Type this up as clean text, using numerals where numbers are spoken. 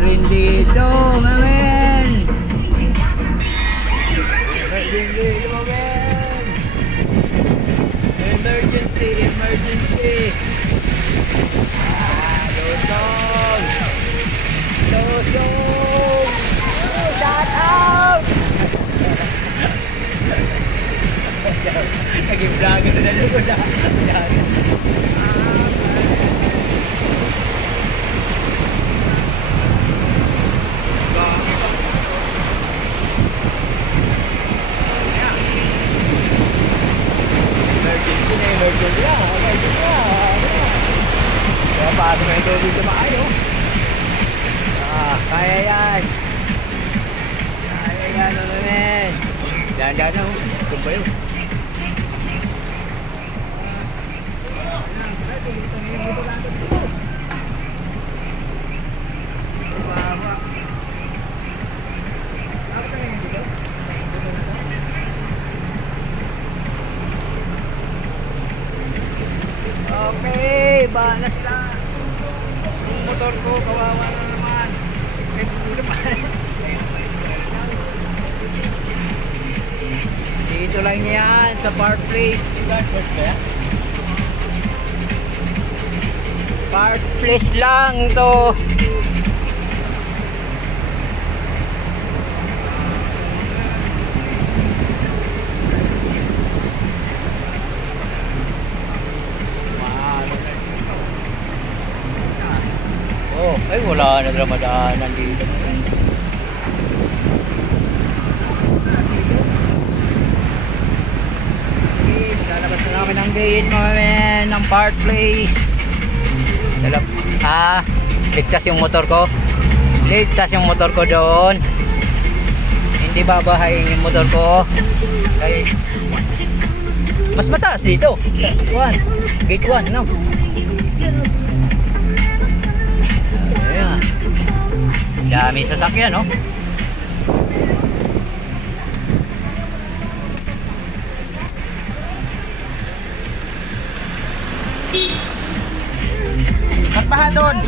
rin dito, mamen. Emergency, mamen. Emergency, emergency. Lusong. Lusong. Shout out. Nag-vlog na nalugod na. Emergency na. Kaya paano na ito dito maayo. Kaya yan. Kaya yan, ano men. Dahan-dahan na. Kung ba yun? Okay, ba na sila. Yung motor ko, kawawa na naman. Dito lang yan sa Park Place. Park Place lang to. Oh, ay wala na dramadaanan dito. Okay, lalabas na namin ang gate mga men ng Park Place. Ligtas yung motor ko. Ligtas yung motor ko doon. Hindi babahayin yung motor ko. Kaya mas mataas dito. Gate 1, no? Ayan. Dami sasakyan, no? Magbaha doon.